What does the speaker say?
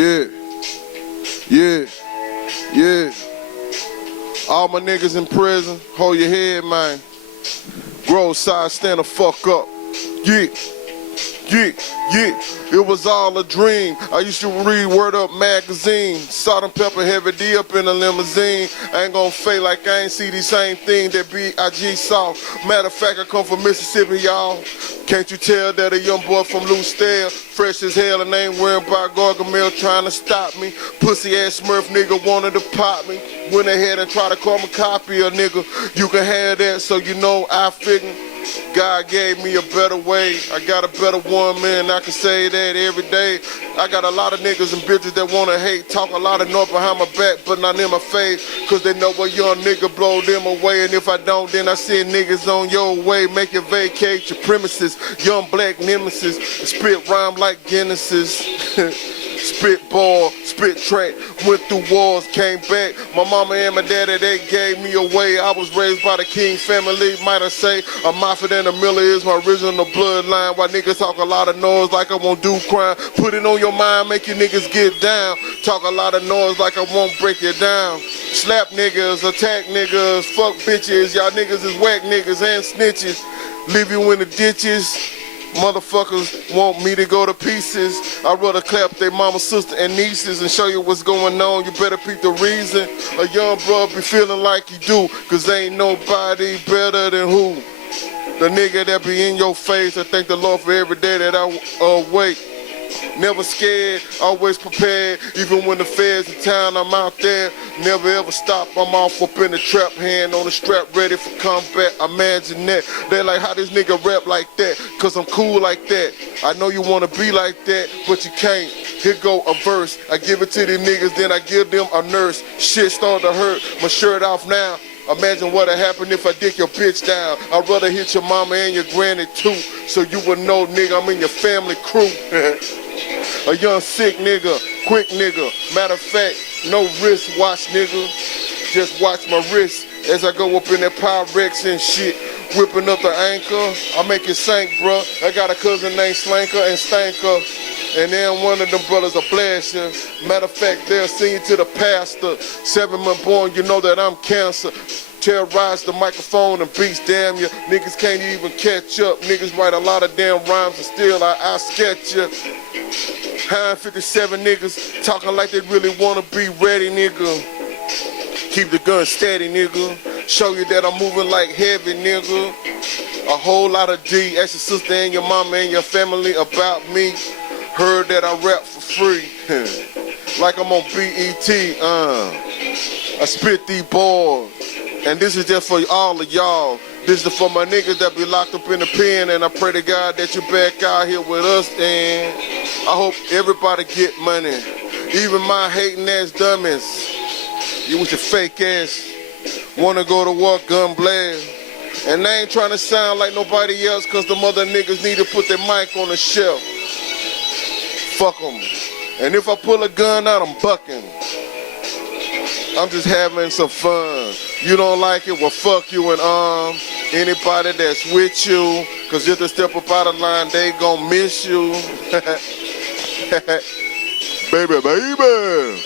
Yeah, yeah, yeah. All my niggas in prison, hold your head, man. Grow side, stand the fuck up. Yeah, yeah, yeah. It was all a dream. I used to read Word Up magazine. Salt and Pepper, Heavy D up in a limousine. I ain't gonna fake like I ain't see the same thing that B.I.G. saw. Matter of fact, I come from Mississippi, y'all. Can't you tell that a young boy from Lucedale, fresh as hell and ain't worried about Gargamel trying to stop me? Pussy ass Smurf nigga wanted to pop me. Went ahead and tried to call me copy a nigga. You can have that, so you know I figure God gave me a better way. I got a better one, man. I can say that every day. I got a lot of niggas and bitches that wanna hate, talk a lot of noise behind my back, but not in my face, cause they know a young nigga blow them away. And if I don't, then I send niggas on your way. Make you vacate your premises. Young black nemesis, spit rhyme like Genesis. Spit ball, spit track, went through wars, came back. My mama and my daddy, they gave me away. I was raised by the King family, might I say. A Moffat and a Miller is my original bloodline. Why niggas talk a lot of noise like I won't do crime. Put it on your mind, make you niggas get down. Talk a lot of noise like I won't break you down. Slap niggas, attack niggas, fuck bitches. Y'all niggas is whack niggas and snitches. Leave you in the ditches. Motherfuckers want me to go to pieces. I'd rather clap their mama, sister, and nieces and show you what's going on. You better peep the reason. A young bro be feeling like you do, cause ain't nobody better than who? The nigga that be in your face. I thank the Lord for every day that I awake. Never scared, always prepared. Even when the feds in town, I'm out there. Never ever stop, I'm off up in the trap. Hand on the strap, ready for combat. Imagine that. They like, how this nigga rap like that? Cause I'm cool like that. I know you wanna be like that, but you can't. Here go a verse. I give it to these niggas, then I give them a nurse. Shit start to hurt, my shirt off now. Imagine what'd happen if I dick your bitch down. I'd rather hit your mama and your granny too, so you would know, nigga, I'm in your family crew. A young sick nigga, quick nigga. Matter of fact, no wristwatch, nigga. Just watch my wrist as I go up in that Pyrex and shit. Whipping up the anchor, I make it sink, bruh. I got a cousin named Slanker and Stanker. And then one of them brothers a blaster. Matter of fact, they'll send you to the pastor. 7-month born, you know that I'm cancer. Terrorize the microphone and beats, damn you. Niggas can't even catch up. Niggas write a lot of damn rhymes and still I sketch you. 157 niggas talking like they really wanna be ready, nigga. Keep the gun steady, nigga. Show you that I'm moving like heavy, nigga. A whole lot of D. Ask your sister and your mama and your family about me. Heard that I rap for free. Like I'm on BET, I spit these bars. And this is just for all of y'all. This is for my niggas that be locked up in the pen. And I pray to God that you back out here with us. And I hope everybody get money. Even my hating ass dummies. You with your fake ass. Wanna go to war, gun blast. And they ain't trying to sound like nobody else, cause the mother niggas need to put their mic on the shelf. Fuck them. And if I pull a gun out, I'm bucking. I'm just having some fun. You don't like it? Well, fuck you and anybody that's with you. Cause if they step up out of line, they gon' miss you. Baby, baby.